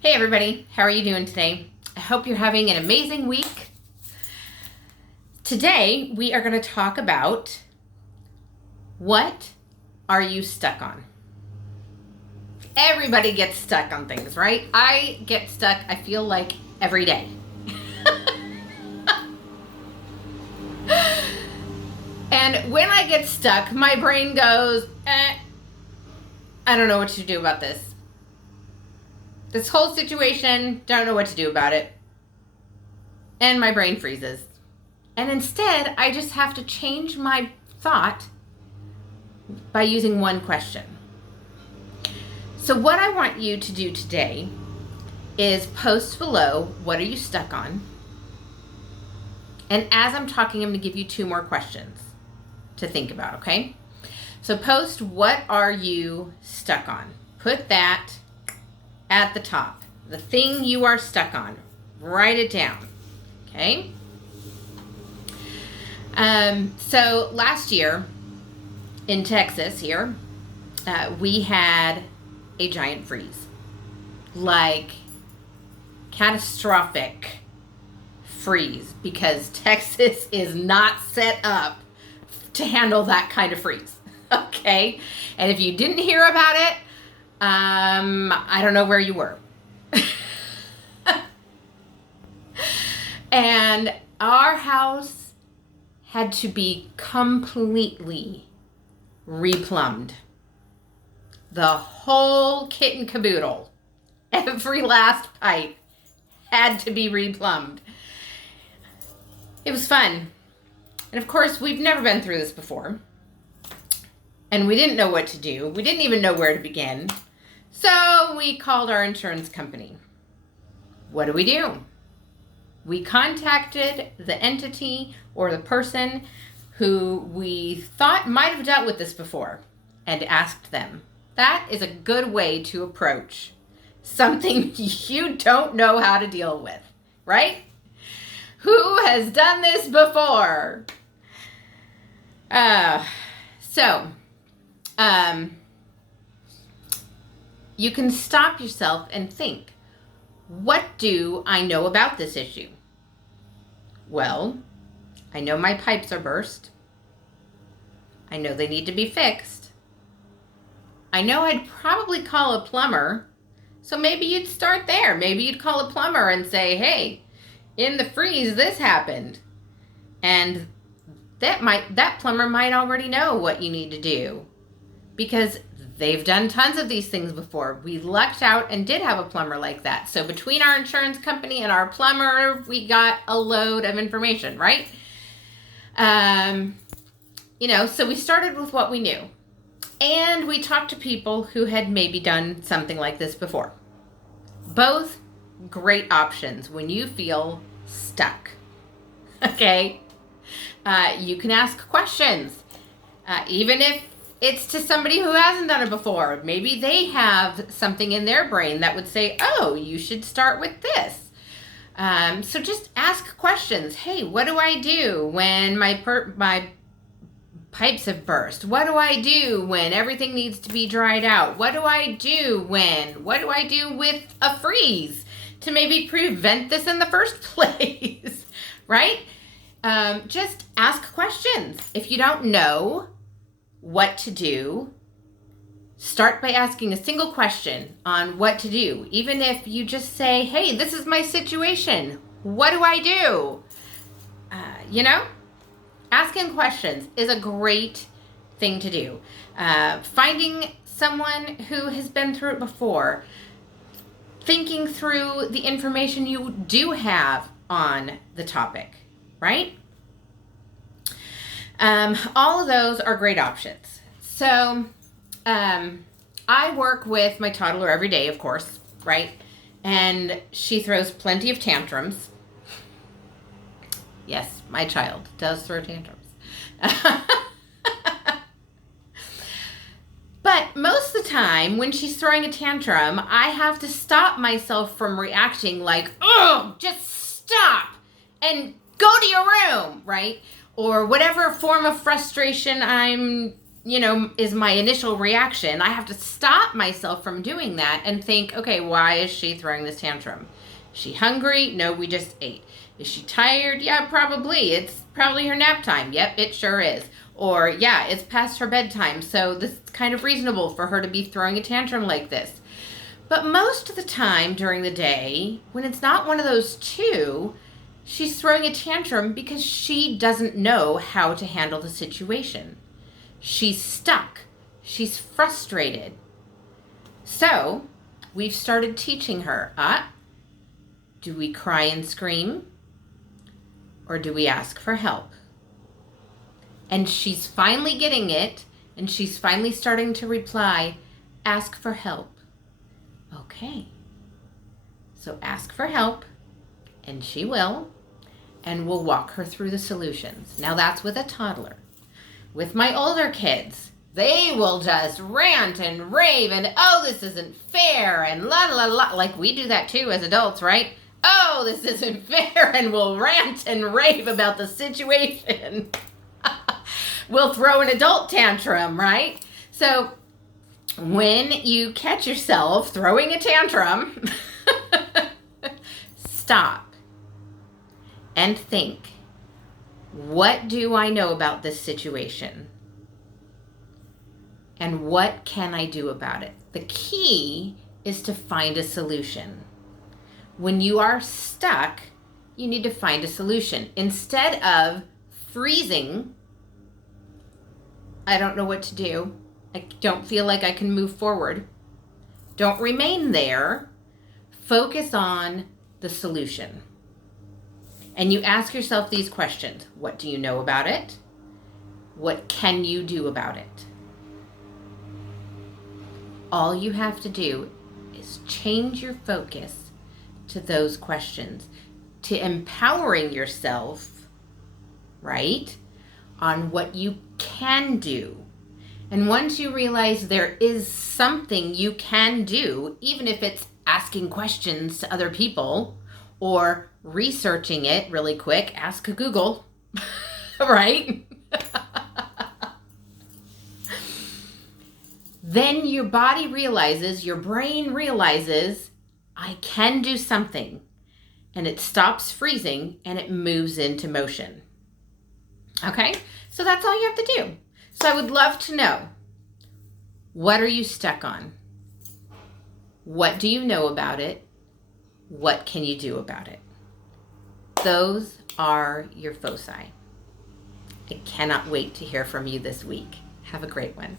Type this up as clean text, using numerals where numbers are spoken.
Hey everybody, how are you doing today? I hope you're having an amazing week. Today we are going to talk about what are you stuck on? Everybody gets stuck on things, right? I get stuck, I feel like, every day. And when I get stuck, my brain goes, I don't know what to do about this. This whole situation, don't know what to do about it. And my brain freezes. And instead, I just have to change my thought by using one question. So what I want you to do today is post below, what are you stuck on? And as I'm talking, I'm going to give you 2 more questions to think about, okay? So post, what are you stuck on? Put that at the top. The thing you are stuck on. Write it down, okay? So last year in Texas here, we had a giant freeze. Like, catastrophic freeze, because Texas is not set up to handle that kind of freeze. Okay? And if you didn't hear about it, I don't know where you were. And our house had to be completely replumbed. The whole kit and caboodle, every last pipe had to be replumbed. It was fun. And of course, we've never been through this before. And we didn't know what to do. We didn't even know where to begin. So we called our insurance company. What do? We contacted the entity or the person who we thought might have dealt with this before and asked them. That is a good way to approach something you don't know how to deal with, right? Who has done this before? You can stop yourself and think, what do I know about this issue? Well, I know my pipes are burst. I know they need to be fixed. I know I'd probably call a plumber. So maybe you'd start there. Maybe you'd call a plumber and say, hey, in the freeze, this happened. And that plumber might already know what you need to do, because they've done tons of these things before. We lucked out and did have a plumber like that. So between our insurance company and our plumber, we got a load of information, right? So we started with what we knew. And we talked to people who had maybe done something like this before. Both great options when you feel stuck. Okay? You can ask questions. Even if it's to somebody who hasn't done it before. Maybe they have something in their brain that would say, oh, you should start with this. So just ask questions. Hey, what do I do when my pipes have burst? What do I do when everything needs to be dried out? What do I do with a freeze to maybe prevent this in the first place? Right? Just ask questions. If you don't know what to do, start by asking a single question on what to do. Even if you just say, hey, this is my situation. What do I do? Asking questions is a great thing to do. Finding someone who has been through it before. Thinking through the information you do have on the topic, right? All of those are great options. So, I work with my toddler every day, of course, right? And she throws plenty of tantrums. Yes, my child does throw tantrums. But most of the time, when she's throwing a tantrum, I have to stop myself from reacting like, oh, just stop and go to your room, right? Or whatever form of frustration I'm is my initial reaction. I have to stop myself from doing that and think, okay, why is she throwing this tantrum? Is she hungry? No, we just ate. Is she tired? Yeah, probably. It's probably her nap time. Yep, it sure is. Or, yeah, it's past her bedtime, so this is kind of reasonable for her to be throwing a tantrum like this. But most of the time during the day, when it's not one of those two, she's throwing a tantrum because she doesn't know how to handle the situation. She's stuck. She's frustrated. So, we've started teaching her, do we cry and scream? Or do we ask for help? And she's finally getting it, and she's finally starting to reply, ask for help. Okay. So ask for help, and she will, and we'll walk her through the solutions. Now that's with a toddler. With my older kids, they will just rant and rave and, oh, this isn't fair, and la la la. Like we do that too as adults, right? Oh, this isn't fair, and we'll rant and rave about the situation. We'll throw an adult tantrum, right? So when you catch yourself throwing a tantrum, stop and think, what do I know about this situation? And what can I do about it? The key is to find a solution. When you are stuck, you need to find a solution. Instead of freezing, I don't know what to do. I don't feel like I can move forward. Don't remain there. Focus on the solution. And you ask yourself these questions. What do you know about it? What can you do about it? All you have to do is change your focus to those questions, to empowering yourself, right, on what you can do. And once you realize there is something you can do, even if it's asking questions to other people or researching it really quick, ask Google, right? Then your body realizes, your brain realizes, I can do something. And it stops freezing and it moves into motion. Okay? So that's all you have to do. So I would love to know, what are you stuck on? What do you know about it? What can you do about it? Those are your foci. I cannot wait to hear from you this week. Have a great one.